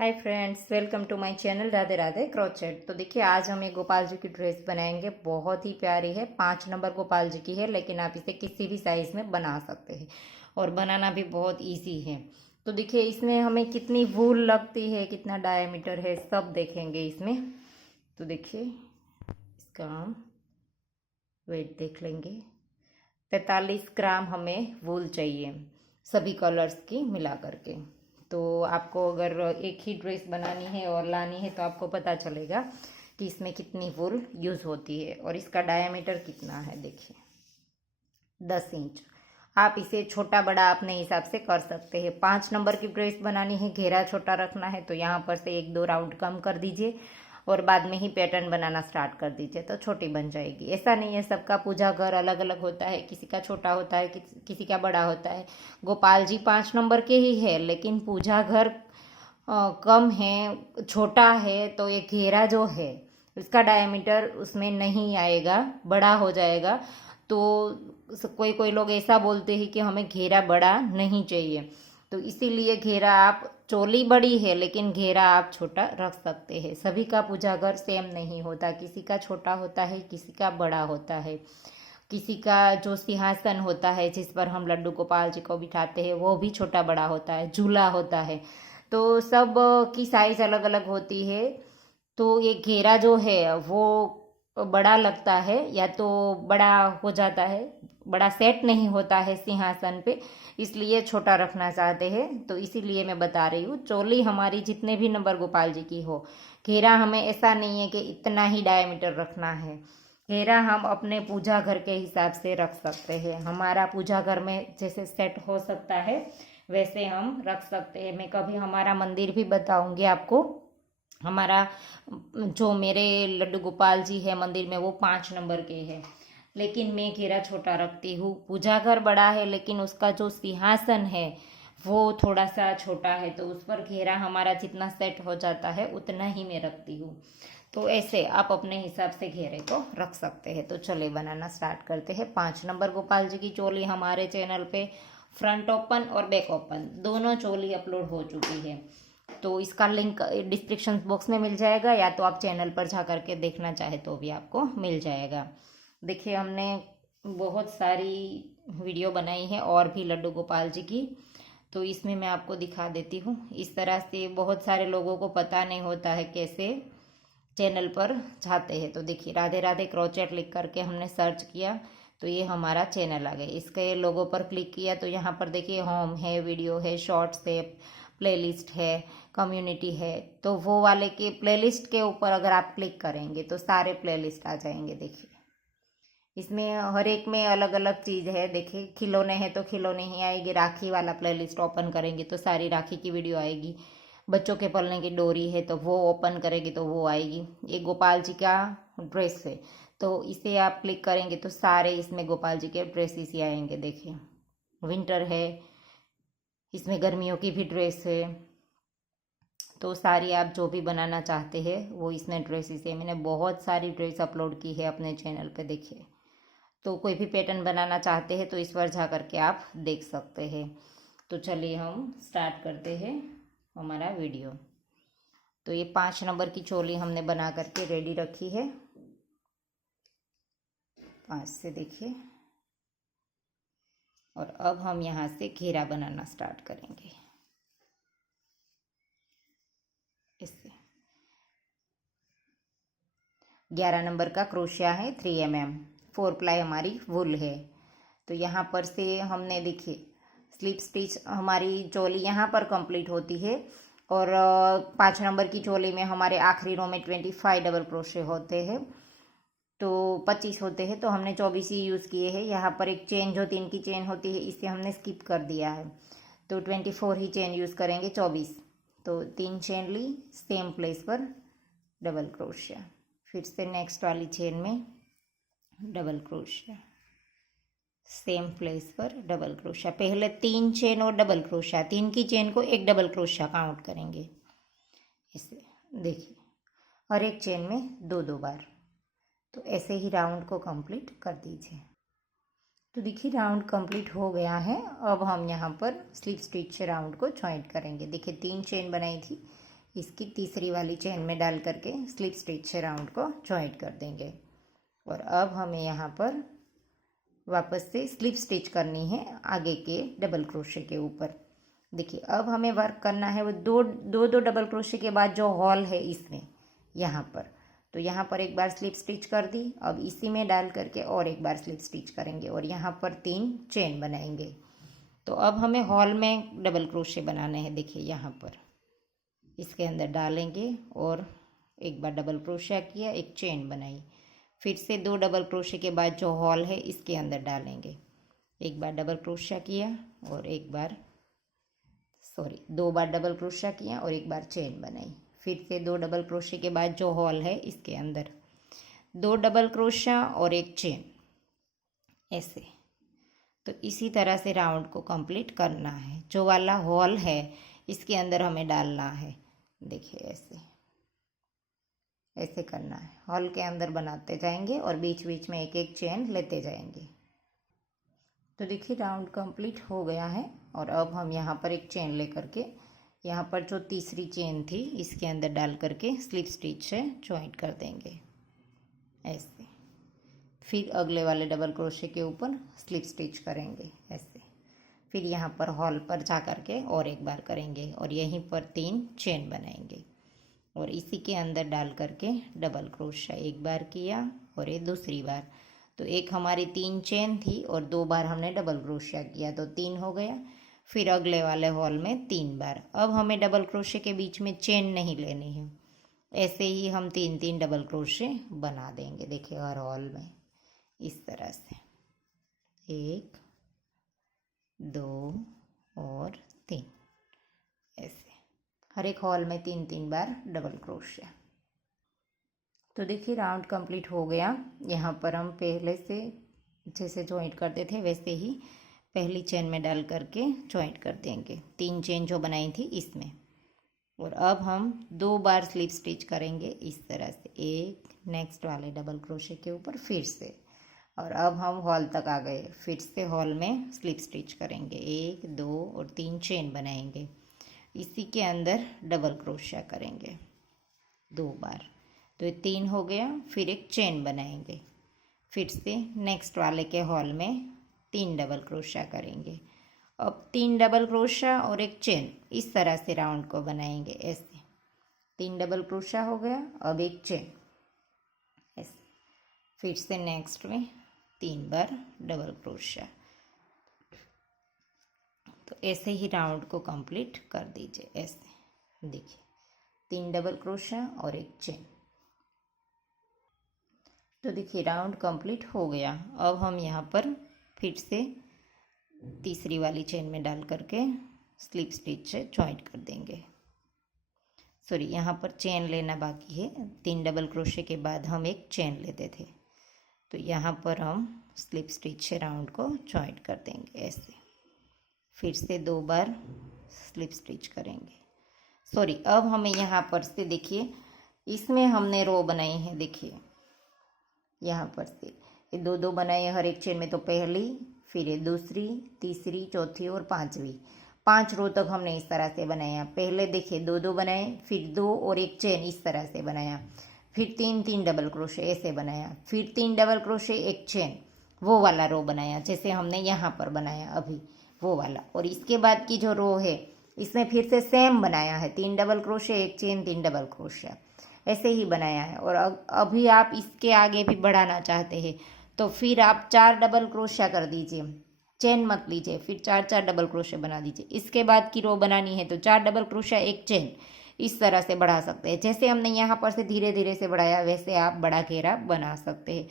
Hi friends, welcome to my channel Radhe Radhe crochet. तो देखिए, आज हम एक गोपाल जी की ड्रेस बनाएंगे। बहुत ही प्यारी है। 5 नंबर गोपाल जी की है, लेकिन आप इसे किसी भी साइज में बना सकते हैं और बनाना भी बहुत इजी है। तो देखिए, इसमें हमें कितनी वूल लगती है, कितना डायमीटर है, सब देखेंगे इसमें। तो देखिए, इसका हम वेट देख लेंगे। 43 ग्राम हमें वूल चाहिए, सभी कलर्स की मिला करके। तो आपको अगर एक ही ड्रेस बनानी है और लानी है तो आपको पता चलेगा कि इसमें कितनी वूल यूज़ होती है और इसका डायमीटर कितना है। देखिए, 10 इंच। आप इसे छोटा बड़ा अपने हिसाब से कर सकते हैं। 5 नंबर की ड्रेस बनानी है, घेरा छोटा रखना है, तो यहाँ पर से 1-2 राउंड कम कर दीजिए और बाद में ही पैटर्न बनाना स्टार्ट कर दीजिए, तो छोटी बन जाएगी। ऐसा नहीं है, सबका पूजा घर अलग अलग होता है। किसी का छोटा होता है, किसी का बड़ा होता है। गोपाल जी 5 नंबर के ही है, लेकिन पूजा घर कम है, छोटा है, तो ये घेरा जो है इसका डायमीटर उसमें नहीं आएगा, बड़ा हो जाएगा। तो कोई कोई लोग ऐसा बोलते हैं कि हमें घेरा बड़ा नहीं चाहिए, तो इसीलिए घेरा आप, चोली बड़ी है लेकिन घेरा आप छोटा रख सकते हैं। सभी का पूजा घर सेम नहीं होता, किसी का छोटा होता है, किसी का बड़ा होता है। किसी का जो सिंहासन होता है जिस पर हम लड्डू गोपाल जी को बिठाते हैं वो भी छोटा बड़ा होता है, झूला होता है। तो सब की साइज अलग अलग होती है। तो ये घेरा जो है वो बड़ा लगता है, या तो बड़ा हो जाता है, बड़ा सेट नहीं होता है सिंहासन पे, इसलिए छोटा रखना चाहते हैं। तो इसीलिए मैं बता रही हूँ, चोली हमारी जितने भी नंबर गोपाल जी की हो, घेरा हमें ऐसा नहीं है कि इतना ही डायमीटर रखना है। घेरा हम अपने पूजा घर के हिसाब से रख सकते हैं। हमारा पूजा घर में जैसे सेट हो सकता है वैसे हम रख सकते हैं। मैं कभी हमारा मंदिर भी बताऊंगी आपको। हमारा जो मेरे लड्डू गोपाल जी है मंदिर में, वो 5 नंबर के हैं, लेकिन मैं घेरा छोटा रखती हूँ। पूजा घर बड़ा है लेकिन उसका जो सिंहासन है वो थोड़ा सा छोटा है, तो उस पर घेरा हमारा जितना सेट हो जाता है उतना ही मैं रखती हूँ। तो ऐसे आप अपने हिसाब से घेरे को रख सकते हैं। तो चलिए बनाना स्टार्ट करते हैं। 5 नंबर गोपाल जी की चोली हमारे चैनल पे फ्रंट ओपन और बैक ओपन दोनों चोली अपलोड हो चुकी है, तो इसका लिंक डिस्क्रिप्शन बॉक्स में मिल जाएगा, या तो आप चैनल पर जा करके देखना चाहे तो भी आपको मिल जाएगा। देखिए, हमने बहुत सारी वीडियो बनाई है और भी लड्डू गोपाल जी की, तो इसमें मैं आपको दिखा देती हूँ। इस तरह से बहुत सारे लोगों को पता नहीं होता है कैसे चैनल पर जाते हैं। तो देखिए, राधे राधे क्रोचेट लिख करके हमने सर्च किया तो ये हमारा चैनल आ गया। इसके लोगो पर क्लिक किया तो यहाँ पर देखिए, होम है, वीडियो है, शॉर्ट्स है, प्लेलिस्ट है, कम्युनिटी है। तो वो वाले के प्लेलिस्ट के ऊपर अगर आप क्लिक करेंगे तो सारे प्लेलिस्ट आ जाएंगे। देखिए, इसमें हर एक में अलग अलग चीज़ है। देखिए, खिलौने हैं तो खिलौने ही आएगी। राखी वाला प्लेलिस्ट ओपन करेंगे तो सारी राखी की वीडियो आएगी। बच्चों के पलने की डोरी है तो वो ओपन करेंगे तो वो आएगी। ये गोपाल जी का ड्रेस है, तो इसे आप क्लिक करेंगे तो सारे इसमें गोपाल जी के ड्रेसेस ही आएंगे। देखिए, विंटर है, इसमें गर्मियों की भी ड्रेस है। तो सारी आप जो भी बनाना चाहते हैं वो इसमें ड्रेसेस है। मैंने बहुत सारी ड्रेस अपलोड की है अपने चैनल पे। देखिए, तो कोई भी पैटर्न बनाना चाहते हैं तो इस पर जा करके आप देख सकते हैं। तो चलिए हम स्टार्ट करते हैं हमारा वीडियो। तो ये 5 नंबर की चोली हमने बना करके रेडी रखी है 5 से, देखिए। और अब हम यहाँ से घेरा बनाना स्टार्ट करेंगे इससे। 11 नंबर का क्रोशिया है, 3 mm, 4 प्लाई हमारी वुल है। तो यहाँ पर से हमने, देखिए, स्लिप स्टिच हमारी चोली यहाँ पर कंप्लीट होती है। और 5 नंबर की चोली में हमारे आखिरी रो में 25 डबल क्रोशे होते हैं, तो 25 होते हैं, तो हमने 24 ही यूज़ किए हैं। यहाँ पर एक चेन, जो 3 की चेन होती है, इसे हमने स्किप कर दिया है, तो 24 ही चेन यूज़ करेंगे, 24। तो 3 चेन ली, सेम प्लेस पर डबल क्रोशिया, फिर से नेक्स्ट वाली चेन में डबल क्रोशिया, सेम प्लेस पर डबल क्रोशिया। पहले 3 चेन और डबल क्रोशिया, 3 की चेन को एक डबल क्रोशिया काउंट करेंगे इसे। देखिए, और एक चेन में 2-2 बार। तो ऐसे ही राउंड को कंप्लीट कर दीजिए। तो देखिए, राउंड कंप्लीट हो गया है। अब हम यहाँ पर स्लिप स्टिच से राउंड को जॉइंट करेंगे। देखिए, 3 चेन बनाई थी, इसकी तीसरी वाली चेन में डाल करके स्लिप स्टिच से राउंड को जॉइंट कर देंगे। और अब हमें यहाँ पर वापस से स्लिप स्टिच करनी है आगे के डबल क्रोशे के ऊपर। देखिए अब हमें वर्क करना है वो दो डबल क्रोशे के बाद जो हॉल है इसमें यहाँ पर, तो यहाँ पर एक बार स्लिप स्टिच कर दी। अब इसी में डाल करके और एक बार स्लिप स्टिच करेंगे और यहाँ पर 3 चेन बनाएंगे। तो अब हमें हॉल में डबल क्रोशे बनाने हैं। देखिए यहाँ पर इसके अंदर डालेंगे और एक बार डबल क्रोशा किया, एक चेन बनाई, फिर से 2 डबल क्रोशे के बाद जो हॉल है इसके अंदर डालेंगे, एक बार डबल क्रोशा किया और एक बार 2 बार डबल क्रोशा किया और एक बार चेन बनाई, फिर से 2 डबल क्रोशे के बाद जो हॉल है इसके अंदर 2 डबल क्रोशा और एक चेन, ऐसे। तो इसी तरह से राउंड को कंप्लीट करना है। जो वाला हॉल है इसके अंदर हमें डालना है। देखिए ऐसे ऐसे करना है, हॉल के अंदर बनाते जाएंगे और बीच बीच में एक एक चेन लेते जाएंगे। तो देखिए राउंड कंप्लीट हो गया है। और अब हम यहाँ पर एक चेन लेकर के यहाँ पर जो तीसरी चेन थी इसके अंदर डाल करके स्लिप स्टिच से जॉइंट कर देंगे ऐसे। फिर अगले वाले डबल क्रोशे के ऊपर स्लिप स्टिच करेंगे ऐसे। फिर यहाँ पर हॉल पर जा कर के और एक बार करेंगे और यहीं पर 3 चेन बनाएंगे और इसी के अंदर डाल करके डबल क्रोशा एक बार किया और ये दूसरी बार। तो एक हमारी 3 चेन थी और 2 बार हमने डबल क्रोशा किया तो 3 हो गया। फिर अगले वाले हॉल में 3 बार। अब हमें डबल क्रोशे के बीच में चेन नहीं लेनी है, ऐसे ही हम 3 डबल क्रोशे बना देंगे। देखिए हर हॉल में इस तरह से 1 2 और 3, ऐसे हर एक हॉल में 3 बार डबल क्रोशे। तो देखिए राउंड कंप्लीट हो गया। यहाँ पर हम पहले से जैसे जॉइंट करते थे वैसे ही पहली चेन में डाल करके जॉइंट कर देंगे, 3 चेन जो बनाई थी इसमें। और अब हम 2 बार स्लिप स्टिच करेंगे इस तरह से, एक नेक्स्ट वाले डबल क्रोशे के ऊपर फिर से। और अब हम हॉल तक आ गए, फिर से हॉल में स्लिप स्टिच करेंगे, 1 2 और 3 चेन बनाएंगे, इसी के अंदर डबल क्रोशा करेंगे 2 बार। तो ये 3 हो गया। फिर एक चेन बनाएंगे, फिर से नेक्स्ट वाले के हॉल में 3 डबल क्रोशा करेंगे। अब 3 डबल क्रोशा और एक चेन, इस तरह से राउंड को बनाएंगे ऐसे। 3 डबल क्रोशा हो गया, अब एक चेन ऐसे। फिर से नेक्स्ट में 3 बार डबल क्रोशा। तो ऐसे ही राउंड को कंप्लीट कर दीजिए ऐसे। देखिए 3 डबल क्रोशा और एक चेन। तो देखिए राउंड कंप्लीट हो गया। अब हम यहाँ पर फिर से तीसरी वाली चेन में डाल करके स्लिप स्टिच से जॉइंट कर देंगे। यहाँ पर चेन लेना बाकी है, 3 डबल क्रोशे के बाद हम एक चेन लेते थे। तो यहाँ पर हम स्लिप स्टिच से राउंड को जॉइंट कर देंगे ऐसे। फिर से 2 बार स्लिप स्टिच करेंगे। अब हमें यहाँ पर से देखिए इसमें हमने रो बनाई है। देखिए यहाँ पर से ये 2 बनाए हर एक चेन में, तो पहली, फिर ये दूसरी, तीसरी, चौथी और 5वीं, 5 रो तक हमने इस तरह से बनाया। पहले देखिए 2 बनाए, फिर 2 और एक चेन इस तरह से बनाया, फिर 3 डबल क्रोशे ऐसे बनाया, फिर 3 डबल क्रोशे एक चेन, वो वाला रो बनाया जैसे हमने यहाँ पर बनाया अभी वो वाला। और इसके बाद की जो रो है इसमें फिर से सेम बनाया है, 3 डबल क्रोशे एक चेन, 3 डबल क्रोशे ऐसे ही बनाया है। और अभी आप इसके आगे भी बढ़ाना चाहते हैं तो फिर आप 4 डबल क्रोशा कर दीजिए, चेन मत लीजिए, फिर 4 डबल क्रोशे बना दीजिए। इसके बाद की रो बनानी है तो 4 डबल क्रोशा एक चेन, इस तरह से बढ़ा सकते हैं। जैसे हमने यहाँ पर से धीरे धीरे से बढ़ाया वैसे आप बड़ा घेरा बना सकते हैं।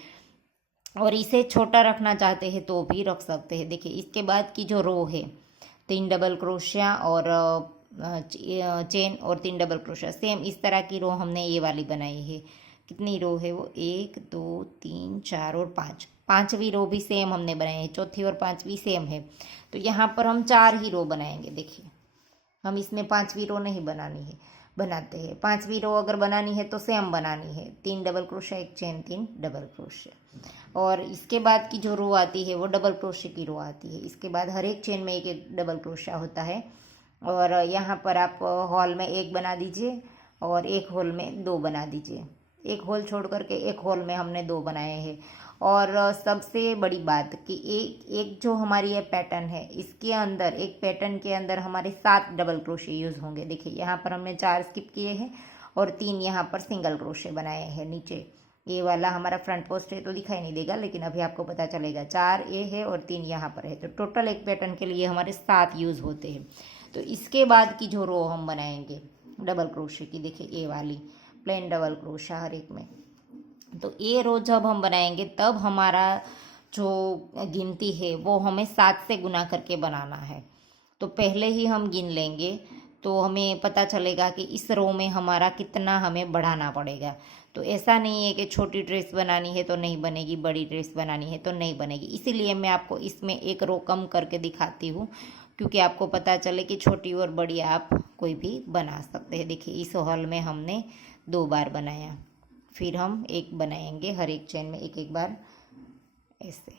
और इसे छोटा रखना चाहते हैं तो भी रख सकते हैं। देखिए इसके बाद की जो रो है 3 डबल क्रोशिया और चेन और 3 डबल क्रोशिया, सेम इस तरह की रो हमने ये वाली बनाई है। कितनी रो है वो, 1 2 3 4 और 5, 5वीं रो भी सेम हमने बनाई है, चौथी और 5वीं सेम है। तो यहाँ पर हम 4 ही रो बनाएंगे। देखिए हम इसमें 5वीं रो नहीं बनाते हैं। 5वीं रो अगर बनानी है तो सेम बनानी है, 3 डबल क्रोशिया एक चेन, 3 डबल क्रोशिया। और इसके बाद की जो रो आती है वो डबल क्रोशिया की रो आती है। इसके बाद हर एक चेन में एक डबल क्रोशिया होता है। और यहाँ पर आप हॉल में 1 बना दीजिए और एक होल में 2 बना दीजिए। एक होल छोड़ करके एक होल में हमने 2 बनाए हैं। और सबसे बड़ी बात कि एक जो हमारी ये पैटर्न है, इसके अंदर एक पैटर्न के अंदर हमारे 7 डबल क्रोशे यूज़ होंगे। देखिए यहाँ पर हमने 4 स्किप किए हैं और 3 यहाँ पर सिंगल क्रोशे बनाए हैं। नीचे ये वाला हमारा फ्रंट पोस्ट है तो दिखाई नहीं देगा, लेकिन अभी आपको पता चलेगा। 4 ये है और 3 यहाँ पर है, तो टोटल एक पैटर्न के लिए हमारे 7 यूज़ होते हैं। तो इसके बाद की जो रो हम बनाएंगे डबल क्रोशे की, देखिए ये वाली प्लेन डबल क्रोशा हर एक में, तो ये रो जब हम बनाएंगे तब हमारा जो गिनती है वो हमें 7 से गुना करके बनाना है। तो पहले ही हम गिन लेंगे तो हमें पता चलेगा कि इस रो में हमारा कितना हमें बढ़ाना पड़ेगा। तो ऐसा नहीं है कि छोटी ड्रेस बनानी है तो नहीं बनेगी, बड़ी ड्रेस बनानी है तो नहीं बनेगी। इसीलिए मैं आपको इसमें एक रो कम करके दिखाती हूँ, क्योंकि आपको पता चले कि छोटी और बड़ी आप कोई भी बना सकते हैं। देखिए इस हॉल में हमने 2 बार बनाया, फिर हम एक बनाएंगे हर एक चेन में एक एक बार ऐसे।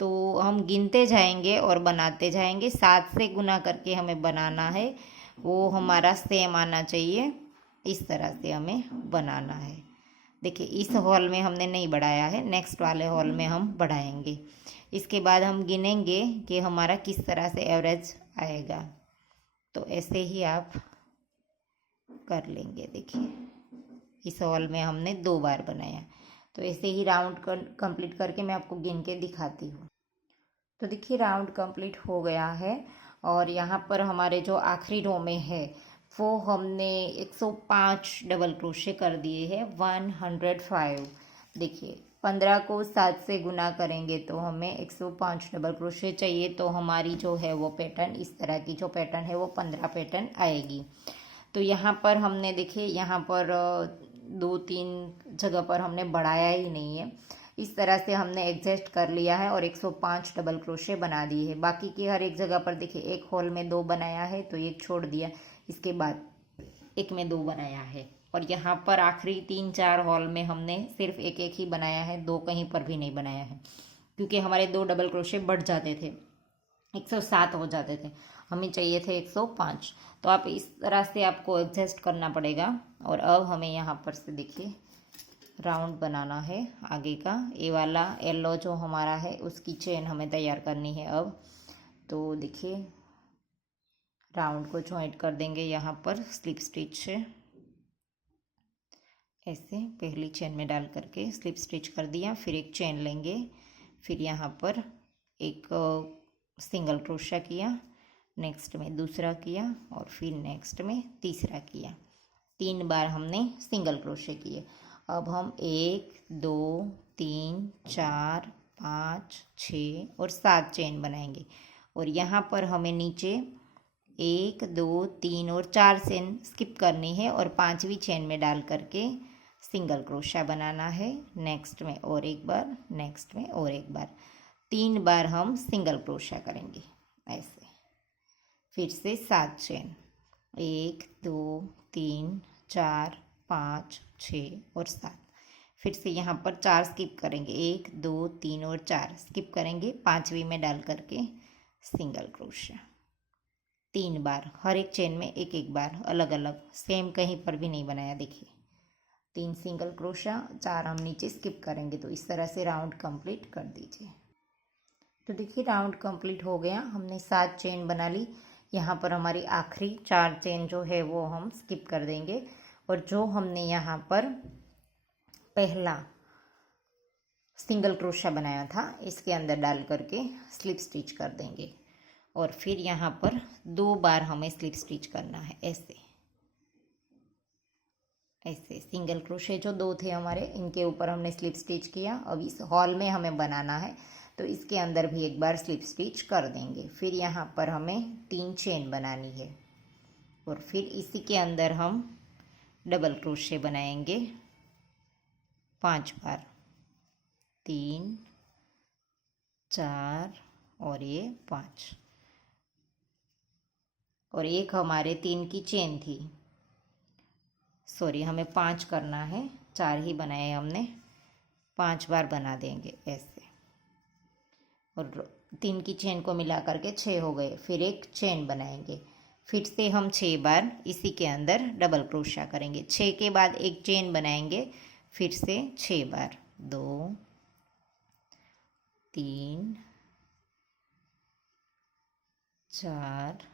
तो हम गिनते जाएंगे और बनाते जाएंगे, 7 से गुना करके हमें बनाना है। वो हमारा सेम आना चाहिए, इस तरह से हमें बनाना है। देखिए इस हॉल में हमने नहीं बढ़ाया है, नेक्स्ट वाले हॉल में हम बढ़ाएंगे। इसके बाद हम गिनेंगे कि हमारा किस तरह से एवरेज आएगा। तो ऐसे ही आप कर लेंगे। देखिए इस हॉल में हमने 2 बार बनाया, तो ऐसे ही राउंड कंप्लीट करके मैं आपको गिन के दिखाती हूँ। तो देखिए राउंड कंप्लीट हो गया है और यहाँ पर हमारे जो आखिरी रो में है वो हमने 105 डबल क्रोशे कर दिए हैं, 105। देखिए 15 को 7 से गुना करेंगे तो हमें 105 डबल क्रोशे चाहिए। तो हमारी जो है वो पैटर्न, इस तरह की जो पैटर्न है वो 15 पैटर्न आएगी। तो यहाँ पर हमने देखिए यहाँ पर 2-3 जगह पर हमने बढ़ाया ही नहीं है, इस तरह से हमने एडजस्ट कर लिया है और 105 डबल क्रोशे बना दिए है। बाकी की हर एक जगह पर देखिए एक होल में 2 बनाया है तो एक छोड़ दिया, इसके बाद एक में 2 बनाया है। और यहाँ पर आखिरी 3-4 हॉल में हमने सिर्फ एक एक ही बनाया है, 2 कहीं पर भी नहीं बनाया है, क्योंकि हमारे 2 डबल क्रोशे बढ़ जाते थे, 107 हो जाते थे, हमें चाहिए थे 105। तो आप इस तरह से आपको एडजस्ट करना पड़ेगा। और अब हमें यहाँ पर से देखिए राउंड बनाना है आगे का। ये वाला येलो जो हमारा है उसकी चेन हमें तैयार करनी है अब। तो देखिए राउंड को जॉइंट कर देंगे यहाँ पर स्लिप स्टिच से, ऐसे पहली चेन में डाल करके स्लिप स्टिच कर दिया। फिर एक चेन लेंगे, फिर यहाँ पर एक सिंगल क्रोशा किया, नेक्स्ट में दूसरा किया और फिर नेक्स्ट में तीसरा किया। 3 बार हमने सिंगल क्रोशे किए। अब हम 1 2 3 4 5 6 और 7 चेन बनाएंगे। और यहाँ पर हमें नीचे 1 2 3 और 4 चेन स्किप करनी है और 5वीं चेन में डाल करके सिंगल क्रोशा बनाना है। नेक्स्ट में और एक बार, नेक्स्ट में और एक बार, 3 बार हम सिंगल क्रोशा करेंगे ऐसे। फिर से 7 चेन, 1 2 3 4 5 6 और 7। फिर से यहाँ पर 4 स्किप करेंगे, 1 2 3 और 4 स्किप करेंगे, 5वीं में डाल करके सिंगल क्रोशा। 3 बार हर एक चेन में एक एक बार, अलग अलग, सेम कहीं पर भी नहीं बनाया। देखिए 3 सिंगल क्रोशा, 4 हम नीचे स्किप करेंगे। तो इस तरह से राउंड कंप्लीट कर दीजिए। तो देखिए राउंड कंप्लीट हो गया, हमने 7 चेन बना ली। यहाँ पर हमारी आखिरी 4 चेन जो है वो हम स्किप कर देंगे और जो हमने यहाँ पर पहला सिंगल क्रोशा बनाया था इसके अंदर डाल करके स्लिप स्टिच कर देंगे। और फिर यहाँ पर 2 बार हमें स्लिप स्टिच करना है ऐसे ऐसे। सिंगल क्रोशे जो 2 थे हमारे, इनके ऊपर हमने स्लिप स्टिच किया। अब इस हॉल में हमें बनाना है तो इसके अंदर भी एक बार स्लिप स्टिच कर देंगे। फिर यहाँ पर हमें 3 चेन बनानी है और फिर इसी के अंदर हम डबल क्रोशे बनाएंगे 5 बार, 3 4 और ये 5। और एक हमारे 3 की चेन थी, सॉरी हमें 5 करना है, 4 ही बनाए हमने, 5 बार बना देंगे ऐसे। और 3 की चेन को मिला करके 6 हो गए। फिर एक चेन बनाएंगे, फिर से हम 6 बार इसी के अंदर डबल क्रोशा करेंगे। 6 के बाद एक चेन बनाएंगे, फिर से 6 बार, 2 3 4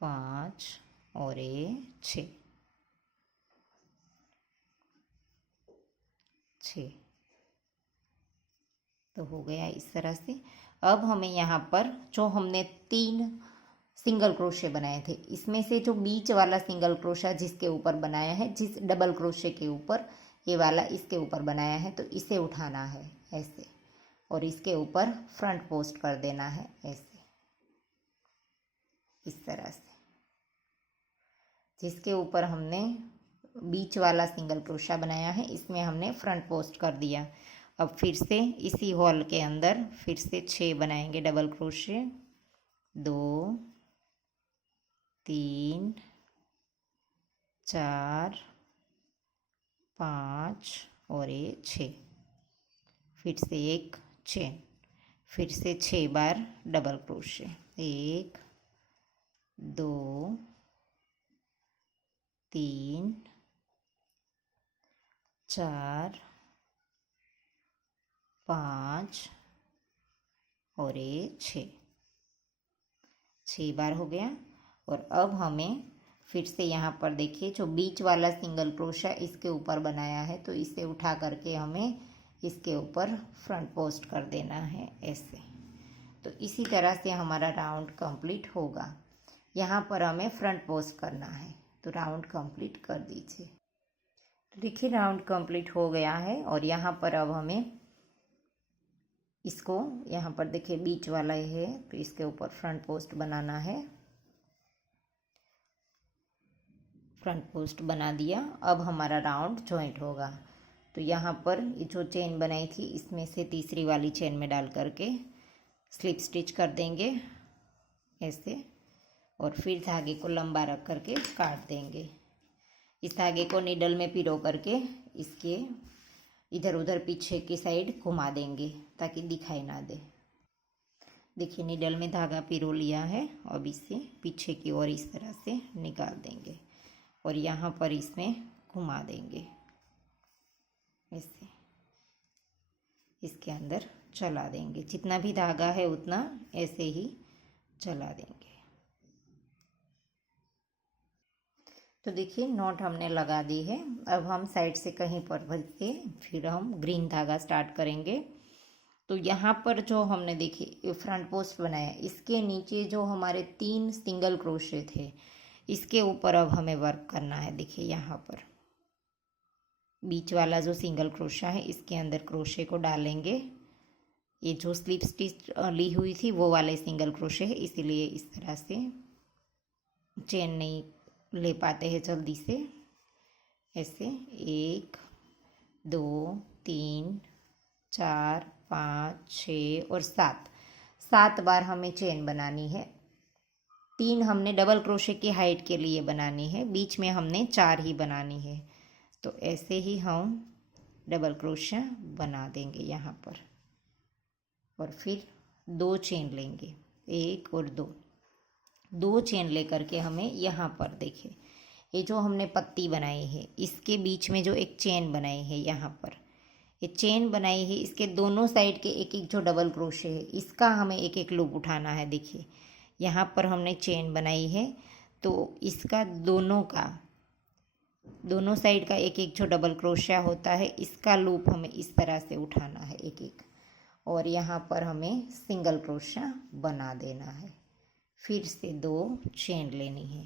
5 और ये 6 तो हो गया इस तरह से। अब हमें यहाँ पर जो हमने 3 सिंगल क्रोशे बनाए थे, इसमें से जो बीच वाला सिंगल क्रोशा जिसके ऊपर बनाया है, जिस डबल क्रोशे के ऊपर ये वाला इसके ऊपर बनाया है, तो इसे उठाना है ऐसे और इसके ऊपर फ्रंट पोस्ट कर देना है ऐसे, इस तरह से। जिसके ऊपर हमने बीच वाला सिंगल क्रोशा बनाया है, इसमें हमने फ्रंट पोस्ट कर दिया। अब फिर से इसी हॉल के अंदर फिर से 6 बनाएंगे डबल क्रोशे, 2 3 4 5 और ये 6, फिर से एक चेन, फिर से 6 बार डबल क्रोशे, 1 2 3 4 5 और ये 6 बार हो गया। और अब हमें फिर से यहाँ पर देखिए जो बीच वाला सिंगल क्रोशा इसके ऊपर बनाया है, तो इसे उठा करके हमें इसके ऊपर फ्रंट पोस्ट कर देना है ऐसे। तो इसी तरह से हमारा राउंड कंप्लीट होगा। यहाँ पर हमें फ्रंट पोस्ट करना है, तो राउंड कंप्लीट कर दीजिए। तो देखिए राउंड कंप्लीट हो गया है और यहाँ पर अब हमें इसको यहाँ पर देखिए बीच वाला है, तो इसके ऊपर फ्रंट पोस्ट बनाना है। फ्रंट पोस्ट बना दिया। अब हमारा राउंड जॉइंट होगा। तो यहाँ पर ये जो चेन बनाई थी, इसमें से तीसरी वाली चेन में डाल करके स्लिप स्टिच कर देंगे ऐसे, और फिर धागे को लंबा रख करके काट देंगे। इस धागे को नीडल में पिरो करके इसके इधर उधर पीछे की साइड घुमा देंगे ताकि दिखाई ना दे। देखिए नीडल में धागा पिरो लिया है, अब इसे पीछे की ओर इस तरह से निकाल देंगे और यहाँ पर इसमें घुमा देंगे ऐसे, इसके अंदर चला देंगे। जितना भी धागा है उतना ऐसे ही चला देंगे। तो देखिए नॉट हमने लगा दी है। अब हम साइड से कहीं पर से फिर हम ग्रीन धागा स्टार्ट करेंगे। तो यहाँ पर जो हमने देखिए फ्रंट पोस्ट बनाया, इसके नीचे जो हमारे 3 सिंगल क्रोशे थे, इसके ऊपर अब हमें वर्क करना है। देखिए यहाँ पर बीच वाला जो सिंगल क्रोशा है, इसके अंदर क्रोशे को डालेंगे। ये जो स्लिप स्टिच ली हुई थी वो वाले सिंगल क्रोशे है, इसीलिए इस तरह से चेन नहीं ले पाते हैं जल्दी से ऐसे। 1 2 3 4 5 6 और 7 बार हमें चेन बनानी है। 3 हमने डबल क्रोशे की हाइट के लिए बनानी है, बीच में हमने 4 ही बनानी है। तो ऐसे ही हम डबल क्रोशा बना देंगे यहाँ पर, और फिर 2 चेन लेंगे, 1 और 2 चेन लेकर के हमें यहाँ पर देखिए ये जो हमने पत्ती बनाई है, इसके बीच में जो एक चेन बनाई है, यहाँ पर ये चेन बनाई है, इसके दोनों साइड के एक एक जो डबल क्रोशे है, इसका हमें एक एक लूप उठाना है। देखिए यहाँ पर हमने चेन बनाई है, तो इसका दोनों साइड का एक एक जो डबल क्रोशा होता है, इसका लूप हमें इस तरह से उठाना है एक एक, और यहाँ पर हमें सिंगल क्रोशा बना देना है। फिर से 2 चेन लेनी है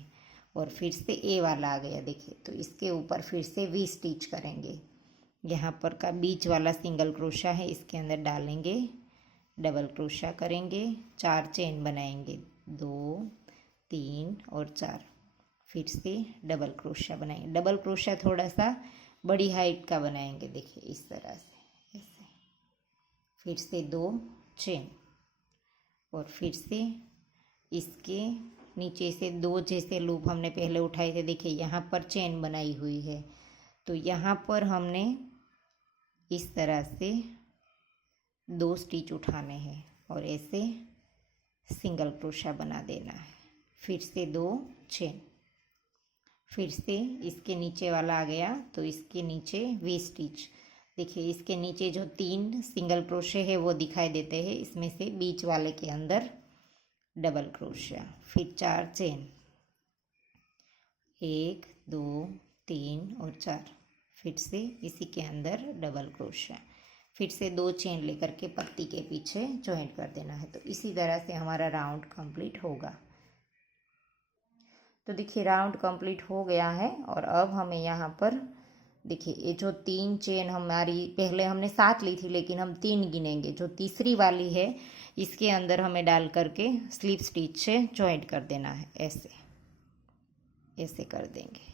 और फिर से ए वाला आ गया देखिए, तो इसके ऊपर फिर से वी स्टिच करेंगे। यहाँ पर का बीच वाला सिंगल क्रोशा है, इसके अंदर डालेंगे, डबल क्रोशा करेंगे, 4 चेन बनाएंगे, 2 3 और 4, फिर से डबल क्रोशा बनाएंगे। डबल क्रोशा थोड़ा सा बड़ी हाइट का बनाएंगे, देखिए इस तरह से ऐसे। फिर से 2 चेन और फिर से इसके नीचे से 2 जैसे लूप हमने पहले उठाए थे। देखिए यहाँ पर चेन बनाई हुई है, तो यहाँ पर हमने इस तरह से 2 स्टिच उठाने हैं और ऐसे सिंगल क्रोशा बना देना है। फिर से 2 चेन, फिर से इसके नीचे वाला आ गया तो इसके नीचे वी स्टिच। देखिए इसके नीचे जो 3 सिंगल क्रोशे है वो दिखाई देते हैं, इसमें से बीच वाले के अंदर डबल क्रोशिया, फिर 4 चेन, 1 2 3 और 4, फिर से इसी के अंदर डबल क्रोशिया, फिर से 2 चेन लेकर के पत्ती के पीछे जॉइंट कर देना है। तो इसी तरह से हमारा राउंड कंप्लीट होगा। तो देखिए राउंड कंप्लीट हो गया है और अब हमें यहाँ पर देखिए ये जो 3 चेन हमारी पहले हमने 7 ली थी लेकिन हम 3 गिनेंगे, जो तीसरी वाली है इसके अंदर हमें डाल करके स्लिप स्टिच से जॉइंट कर देना है। ऐसे ऐसे कर देंगे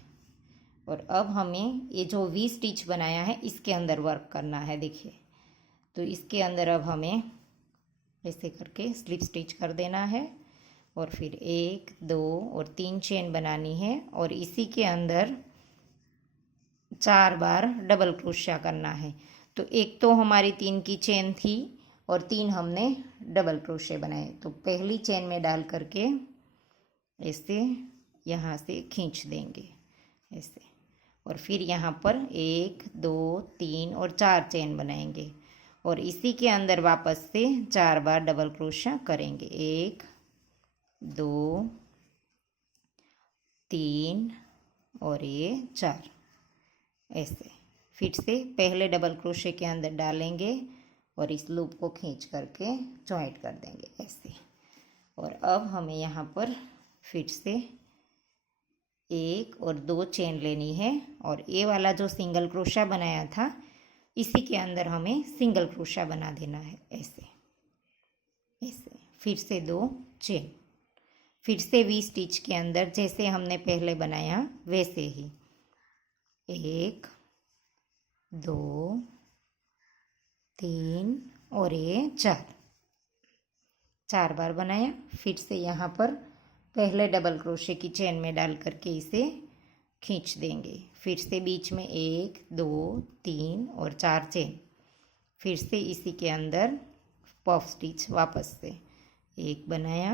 और अब हमें ये जो वी स्टिच बनाया है इसके अंदर वर्क करना है। देखिए तो इसके अंदर अब हमें ऐसे करके स्लिप स्टिच कर देना है और फिर 1 2 और 3 चेन बनानी है और इसी के अंदर 4 बार डबल क्रोशिया करना है। तो एक तो हमारी 3 की चेन थी और 3 हमने डबल क्रोशे बनाए। तो पहली चेन में डाल करके ऐसे यहाँ से खींच देंगे ऐसे और फिर यहाँ पर 1 2 3 और 4 चेन बनाएंगे और इसी के अंदर वापस से 4 बार डबल क्रोशिया करेंगे। 1 2 3 और ये 4 ऐसे। फिर से पहले डबल क्रोशे के अंदर डालेंगे और इस लूप को खींच करके जॉइंट कर देंगे ऐसे। और अब हमें यहाँ पर फिर से 1 और 2 चेन लेनी है और ये वाला जो सिंगल क्रोशा बनाया था इसी के अंदर हमें सिंगल क्रोशा बना देना है ऐसे ऐसे। फिर से 2 चेन, फिर से वी स्टिच के अंदर जैसे हमने पहले बनाया वैसे ही 1 2 3 और ये 4 बार बनाया। फिर से यहाँ पर पहले डबल क्रोशे की चेन में डाल करके इसे खींच देंगे। फिर से बीच में 1 2 3 और 4 चेन, फिर से इसी के अंदर पफ स्टिच वापस से 1 बनाया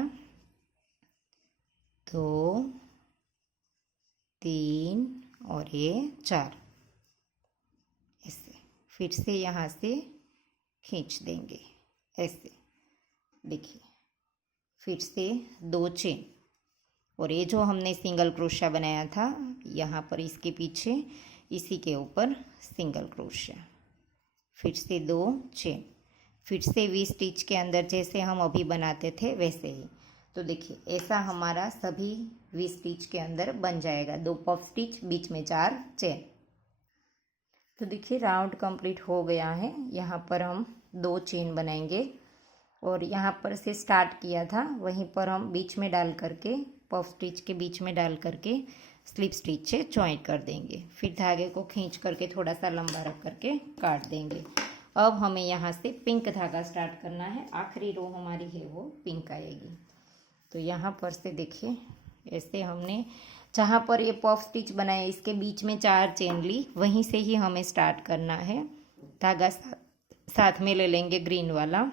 2 3 और ये 4 ऐसे। फिर से यहाँ से खींच देंगे ऐसे। देखिए फिर से 2 चेन और ये जो हमने सिंगल क्रोशिया बनाया था यहाँ पर इसके पीछे इसी के ऊपर सिंगल क्रोशिया, फिर से 2 चेन, फिर से वी स्टिच के अंदर जैसे हम अभी बनाते थे वैसे ही। तो देखिए ऐसा हमारा सभी वी स्टिच के अंदर बन जाएगा। 2 पफ स्टिच, बीच में 4 चेन। तो देखिए राउंड कंप्लीट हो गया है। यहाँ पर हम 2 चेन बनाएंगे और यहाँ पर से स्टार्ट किया था वहीं पर हम बीच में डाल करके पफ स्टिच के बीच में डाल करके स्लिप स्टिच से जॉइंट कर देंगे। फिर धागे को खींच करके थोड़ा सा लंबा रख करके काट देंगे। अब हमें यहाँ से पिंक धागा स्टार्ट करना है। आखिरी रो हमारी है वो पिंक आएगी। तो यहाँ पर से देखिए ऐसे हमने जहाँ पर ये पफ स्टिच बनाए इसके बीच में 4 चेन ली, वहीं से ही हमें स्टार्ट करना है। धागा साथ में ले लेंगे ग्रीन वाला।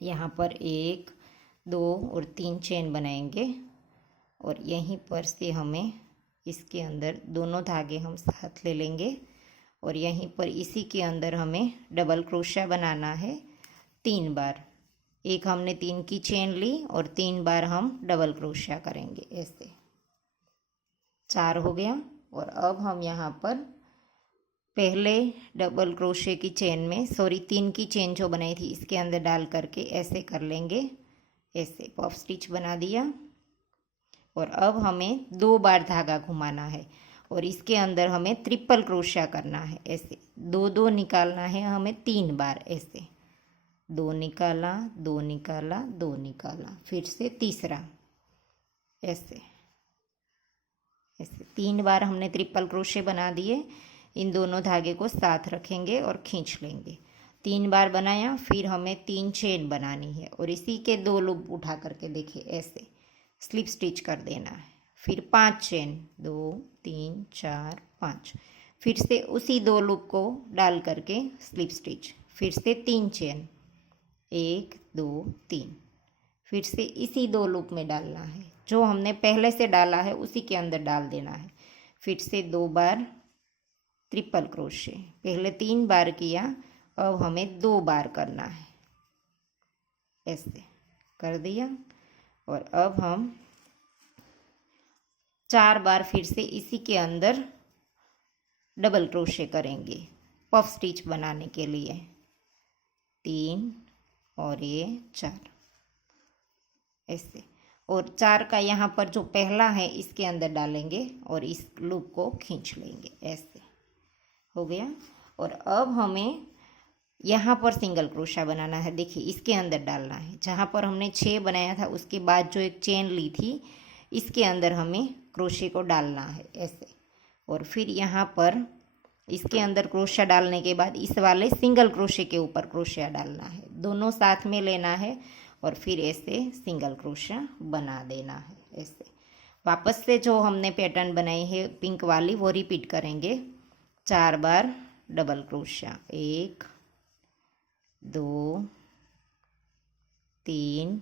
यहाँ पर 1 2 और 3 चेन बनाएंगे और यहीं पर से हमें इसके अंदर दोनों धागे हम साथ ले लेंगे और यहीं पर इसी के अंदर हमें डबल क्रोशिया बनाना है 3 बार। एक हमने 3 की चेन ली और 3 बार हम डबल क्रोशिया करेंगे ऐसे। 4 हो गया। और अब हम यहाँ पर पहले डबल क्रोशे की चेन में 3 की चेन जो बनाई थी इसके अंदर डाल करके ऐसे कर लेंगे ऐसे। पफ स्टिच बना दिया और अब हमें 2 बार धागा घुमाना है और इसके अंदर हमें ट्रिपल क्रोशिया करना है ऐसे। 2 2 निकालना है हमें 3 बार ऐसे। 2 निकाला 2 निकाला 2 निकाला, फिर से तीसरा ऐसे ऐसे। 3 बार हमने ट्रिपल क्रोशे बना दिए। इन दोनों धागे को साथ रखेंगे और खींच लेंगे। 3 बार बनाया, फिर हमें 3 चेन बनानी है और इसी के 2 लूप उठा करके देखिए ऐसे स्लिप स्टिच कर देना है। फिर 5 चेन 2 3 4 5, फिर से उसी 2 लूप को डाल करके स्लिप स्टिच, फिर से 3 चेन 1 2 3, फिर से इसी 2 लूप में डालना है जो हमने पहले से डाला है उसी के अंदर डाल देना है। फिर से 2 बार ट्रिपल क्रोशे, पहले 3 बार किया, अब हमें 2 बार करना है, ऐसे कर दिया। और अब हम 4 बार फिर से इसी के अंदर डबल क्रोशे करेंगे पफ स्टिच बनाने के लिए। 3 और ये 4, ऐसे। और 4 का यहाँ पर जो पहला है इसके अंदर डालेंगे और इस लूप को खींच लेंगे, ऐसे हो गया। और अब हमें यहाँ पर सिंगल क्रोशा बनाना है। देखिए इसके अंदर डालना है, जहाँ पर हमने 6 बनाया था उसके बाद जो एक चेन ली थी इसके अंदर हमें क्रोशे को डालना है, ऐसे। और फिर यहाँ पर इसके अंदर क्रोशा डालने के बाद इस वाले सिंगल क्रोशे के ऊपर क्रोशिया डालना है, दोनों साथ में लेना है और फिर ऐसे सिंगल क्रोशा बना देना है, ऐसे। वापस से जो हमने पैटर्न बनाई है पिंक वाली वो रिपीट करेंगे। 4 बार डबल क्रोशा, 1 2 3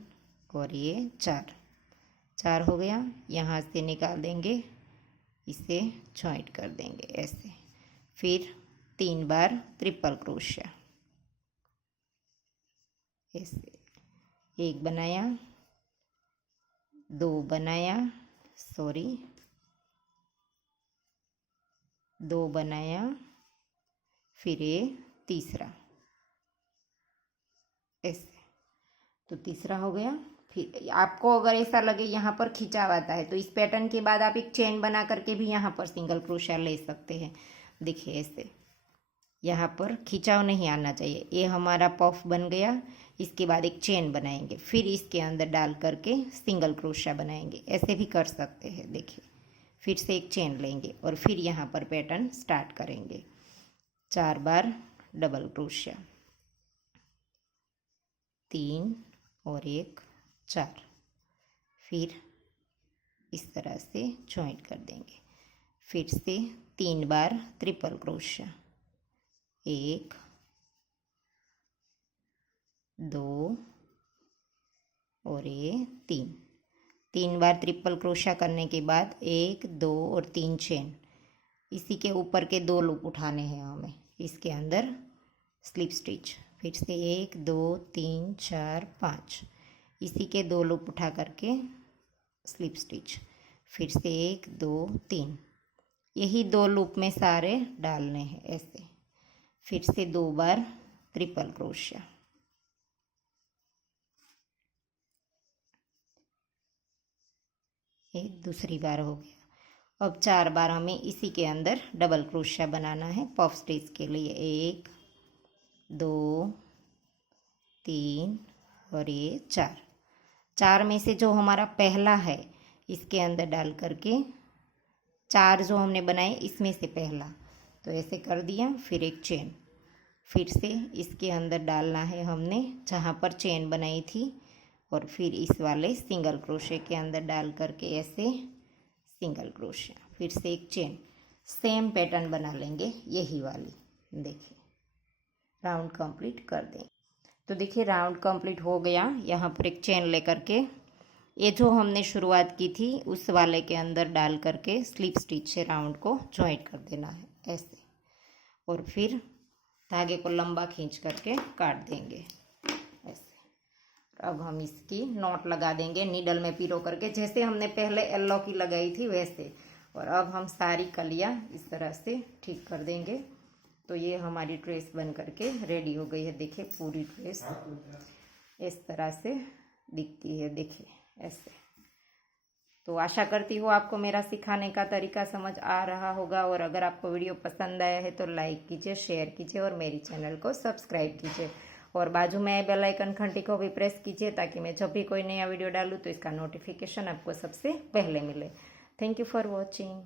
और ये 4 हो गया। यहाँ से निकाल देंगे, इसे जॉइंट कर देंगे, ऐसे। फिर 3 बार ट्रिपल क्रोशिया, ऐसे। 1 बनाया, 2 बनाया, 2 बनाया, फिर ये तीसरा, ऐसे। तो तीसरा हो गया। फिर आपको अगर ऐसा लगे यहाँ पर खिंचाव आता है तो इस पैटर्न के बाद आप एक चेन बना करके भी यहाँ पर सिंगल क्रोशिया ले सकते हैं। देखिए ऐसे, यहाँ पर खिंचाव नहीं आना चाहिए। ये हमारा पफ बन गया। इसके बाद एक चेन बनाएंगे, फिर इसके अंदर डाल करके सिंगल क्रोशिया बनाएंगे, ऐसे भी कर सकते हैं। देखिए फिर से एक चेन लेंगे और फिर यहाँ पर पैटर्न स्टार्ट करेंगे। 4 बार डबल क्रोशिया, 3 और 1 4, फिर इस तरह से जॉइंट कर देंगे। फिर से 3 बार ट्रिपल क्रोशिया, 1 2 और ये 3 बार ट्रिपल क्रोशिया करने के बाद 1 2 और 3 चेन, इसी के ऊपर के 2 लूप उठाने हैं हमें, इसके अंदर स्लिप स्टिच। फिर से 1 2 3 4 5, इसी के 2 लूप उठा करके स्लिप स्टिच। फिर से 1 2 3, यही 2 लूप में सारे डालने हैं, ऐसे। फिर से 2 बार ट्रिपल क्रोशिया, एक दूसरी बार हो गया। अब 4 बार हमें इसी के अंदर डबल क्रोशिया बनाना है पफ स्टिच के लिए। 1 2 3 और ये 4 में से जो हमारा पहला है इसके अंदर डाल करके 4 जो हमने बनाए इसमें से पहला, तो ऐसे कर दिया। फिर एक चेन, फिर से इसके अंदर डालना है हमने जहाँ पर चेन बनाई थी, और फिर इस वाले सिंगल क्रोशे के अंदर डाल करके ऐसे सिंगल क्रोशिया, फिर से एक चेन। सेम पैटर्न बना लेंगे यही वाली। देखिए राउंड कंप्लीट कर दें। तो देखिए राउंड कंप्लीट हो गया। यहाँ पर एक चेन लेकर के ये जो हमने शुरुआत की थी उस वाले के अंदर डाल करके स्लिप स्टिच से राउंड को जॉइंट कर देना है, ऐसे। और फिर धागे को लंबा खींच करके काट देंगे, ऐसे। अब हम इसकी नॉट लगा देंगे नीडल में पिरो करके, जैसे हमने पहले येलो की लगाई थी वैसे। और अब हम सारी कलियां इस तरह से ठीक कर देंगे। तो ये हमारी ड्रेस बन करके रेडी हो गई है। देखिए पूरी ड्रेस इस तरह से दिखती है, देखिए ऐसे। तो आशा करती हूँ आपको मेरा सिखाने का तरीका समझ आ रहा होगा। और अगर आपको वीडियो पसंद आया है तो लाइक कीजिए, शेयर कीजिए और मेरी चैनल को सब्सक्राइब कीजिए। और बाजू में बेल आइकन घंटी को भी प्रेस कीजिए ताकि मैं जब भी कोई नया वीडियो डालूँ तो इसका नोटिफिकेशन आपको सबसे पहले मिले। Thank you for watching.